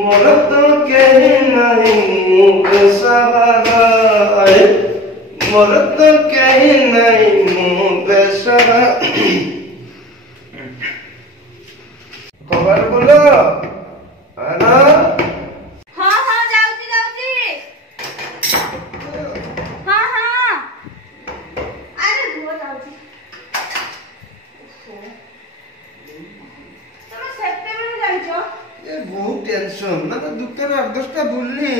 मोर तो कहीं नहीं बेसहारा मोर तो कहीं नहीं बेसहारा खबर बोलो आना हाँ हाँ जाऊची जाऊची हाँ हाँ अरे धुआ जाऊची तुम सेप्टेम्बर जाइछो ये बहुत टेंशन ना तो दुकान 8-10टा बुलनी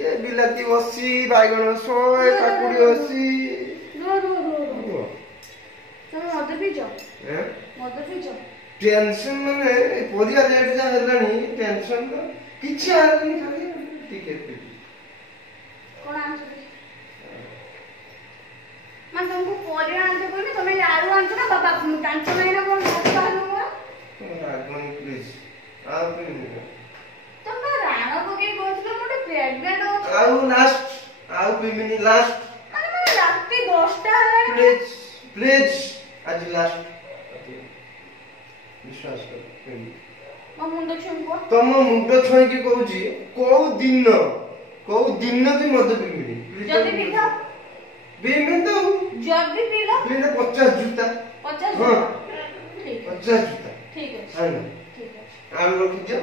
ये बिलाती 80 बाइगण 100 काकुड़ी 80 तुम मद पीछो हैं मद पीछो टेंशन माने परिया रेट जा हेलानी टेंशन ना किछि आनी खाली टिकेट पे कोन आंसो मैं तुमको परिया आंसो कोनी तुम आलू आंसो ना बाबा कांचो नहीं ना कोन भात आलू मोर आगमन प्लीज आप तुम राणा को के कहथिलो मोटे प्रेग्नेंट हो आउ लास्ट आउ बिमिनी लास्ट माने मैं राती 10टा हेलानी प्लीज प्लीज आज लास्ट विश्वास कर मो मुंड छुंको तम मुंड छुई के कहूची को दिन भी मत बिमिनी जदी पिथा बिमिन तो जदी पिला बिना 50 जूता 50 हां ठीक है 50 जूता ठीक है हां ठीक है आम रखी दियो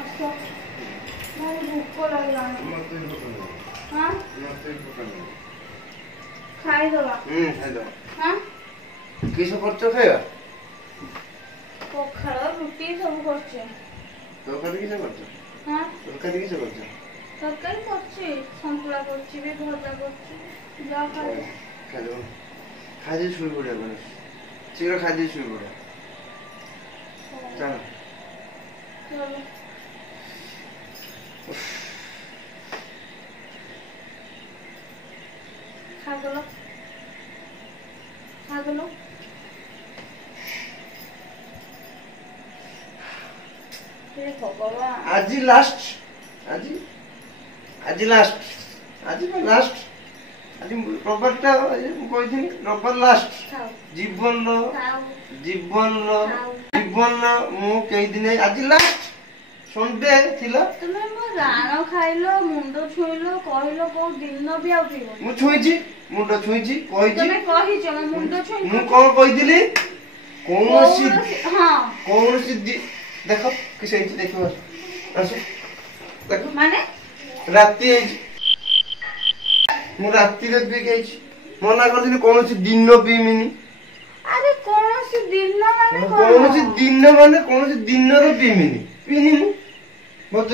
अच्छा मैं भूख लगला मत पकड़ हां मत पकड़ खाई दवा खाई दो हां किस करछो खाइबा पखाଳ ରୁଟି ସବୁ କରୁଛି ତରକାରୀ କିସ କରଛ ହଁ ତରକାରୀ କିସ କରଛ ତରକାରୀ କରୁଛି ସନ୍ତୁଳା କରୁଛି ବି ଭଜା କରୁଛି ଯାହା ଖାଇବ ଖାଇଦବ ଖାଇଦେ ଶୋଇ ପଡ଼ିବା ମାନେ ଶୀଘ୍ର ଖାଇଦେ ଶୋଇ ପଡ଼ିବା ଚାଲ ଚलो ଖାଇଦେଲ ଖାଇଦେଲ भगवान आज लास्ट आज लास्ट आज लास्ट आज रविवारटा कही रविवार लास्ट खाओ जीवन खाओ जीवन जीवन मु कई दिन आज लास्ट संडे थिला तुमे मो राण खाइलो मुंड छुइलो कहिलो को दिन भी आउथिबो मु छुईची मुंड छुईची कहिची तुमे कहिचो मो मुंड छुइ मु कोन कहिदिली कोनोसी हां कोनोसी देखो किसे देखो आसो देखो माने राती मु राती रे भी गई मना करथिनी कोनोसी दिन पीमिनी अरे कोनोसी दिन माने कोनोसी दिन रो पीमिनी पीनी मु मत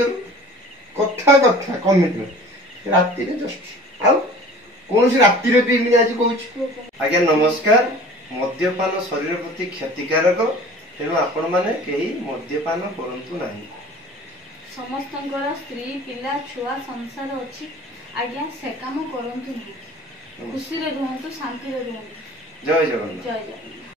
कथा कमिटमेंट राती रे जस्ट आउ कोनोसी राती रे पीमिनी आज कहूची आज्ञा नमस्कार मद्यपान शरीर प्रति क्षतिकारक तेणु आपण माने केही मद्यपान करंतु नाही समस्तंकर स्त्री पिला छुआ संसार अछि आज्ञा से काम करंतु नाही खुशी रे रहंतु शांति रे रहंतु जय जगन्नाथ जय जगन्नाथ।